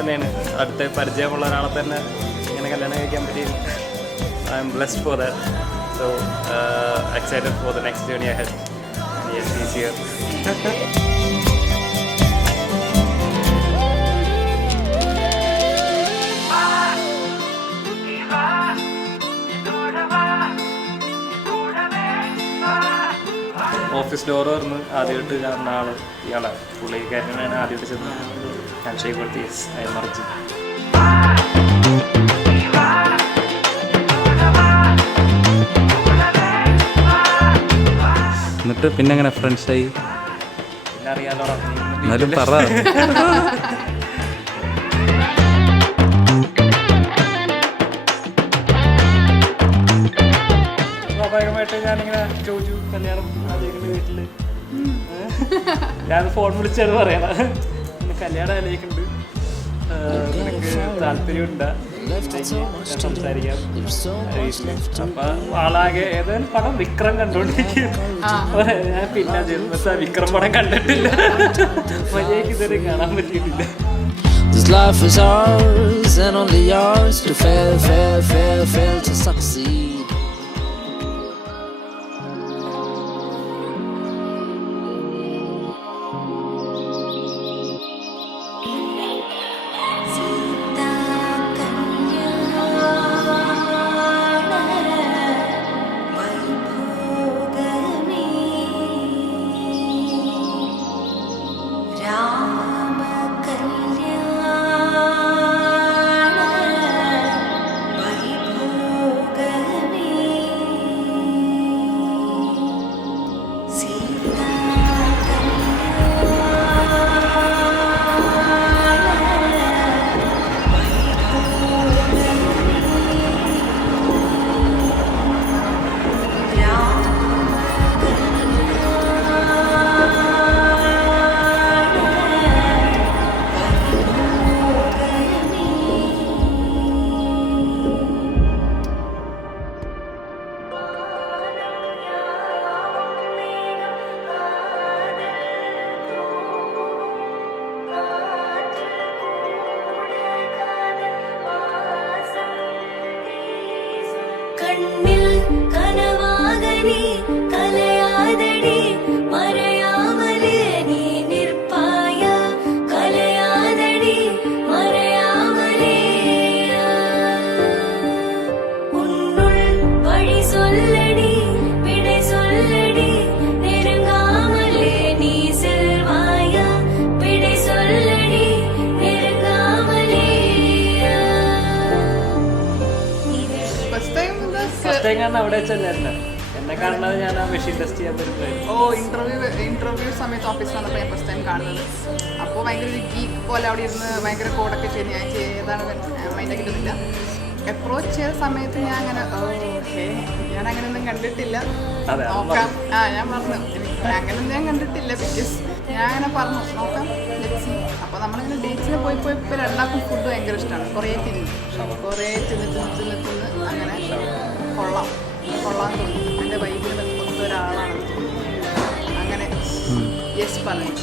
തന്നെയാണ്. അടുത്ത പരിചയമുള്ള ഒരാളെ തന്നെ ഇങ്ങനെ കല്യാണം കഴിക്കാൻ പറ്റി. I M blessed for that. So excited for the next journey ahead. Yes, is here. Office door തുറന്ന് ആദ്യമായിട്ട് കാണുന്ന ആള് ഇയാളാണ്. പുള്ളിക്കാരനാണ് ആദ്യമായിട്ട് ചെന്ന് ഹാൻഡ്ഷേക്ക് കൊടുത്ത് യെസ് ഐ എം അർജുൻ. എന്നിട്ട് പിന്നെ എങ്ങനെ ഫ്രണ്ട്സായി? പിന്നെ അറിയാലോടാ, എന്നാലും പറ. സ്വാഭാവികമായിട്ട് ഞാനിങ്ങനെ ചോദിച്ചു കല്യാണം ആലോചിക്കുന്ന വീട്ടിൽ. ഞാൻ ഫോൺ വിളിച്ചാണ് പറയണത്, കല്യാണം ആലോചിക്കുന്നുണ്ട്, നിനക്ക് താല്പര്യമുണ്ടാ സംസാരിക്കാം. അപ്പൊ ആളാകെ ഏതായാലും പടം വിക്രം കണ്ടോണ്ടിരിക്കും. ഞാൻ പിന്നെ ജന്മത്തെ വിക്രം പടം കണ്ടിട്ടില്ല, മര്യാദയ്ക്ക് ഇതുവരെ കാണാൻ പറ്റിയിട്ടില്ല. This life is ours and only yours to fail, fail, fail, fail to succeed. കണ്ണിൽ കനവാകനി കലയാതടി മറയാമലേ നീ നിർപ്പായ കലയാതടി മറയാമലേ ഉന്നുൾ വഴി சொல்லடி விடை சொல்லடி நெருங்காமலே நீ செல்வாய விடை சொல்லடி நெருங்காമലേ. ഫസ്റ്റ് ടൈം കാരണം അവിടെ വെച്ചല്ലായിരുന്നു എന്നെ കാണുന്നത്. ഞാൻ ആ മെഷീൻ ടെസ്റ്റ് ചെയ്യാൻ വരുമ്പോഴായിരുന്നു. ഇന്റർവ്യൂ സമയത്ത് ഓഫീസിൽ വന്നപ്പോൾ ഞാൻ ഫസ്റ്റ് ടൈം കാണുന്നത്. അപ്പോൾ ഭയങ്കര ഒരു ഗീക്ക് പോലെ അവിടെ ഇരുന്ന് ഭയങ്കര കോഡൊക്കെ ചെയ്ത് ഞാൻ ഏതാണ് മൈൻഡ് കിട്ടുന്നില്ല. അപ്രോച്ച് ചെയ്ത സമയത്ത് ഞാൻ അങ്ങനെ ഞാൻ അങ്ങനെയൊന്നും കണ്ടിട്ടില്ല, നോക്കാം. ഞാൻ പറഞ്ഞു അങ്ങനെയൊന്നും ഞാൻ കണ്ടിട്ടില്ല. ബിക്കോസ് ഞാൻ അങ്ങനെ പറഞ്ഞു നോക്കാം, ലെറ്റ്സ്. അപ്പോൾ നമ്മളിങ്ങനെ ഡേറ്റ്സിന് പോയി ഇപ്പോൾ രണ്ടാൾക്കും ഫുഡ് ഭയങ്കര ഇഷ്ടമാണ്. കുറേ തിന്ന് അങ്ങനെ കൊള്ളാൻ തോന്നി. എൻ്റെ വൈബിൽ നിൽക്കുന്ന ഒരാളാണ്. അങ്ങനെ യെസ് പറഞ്ഞു.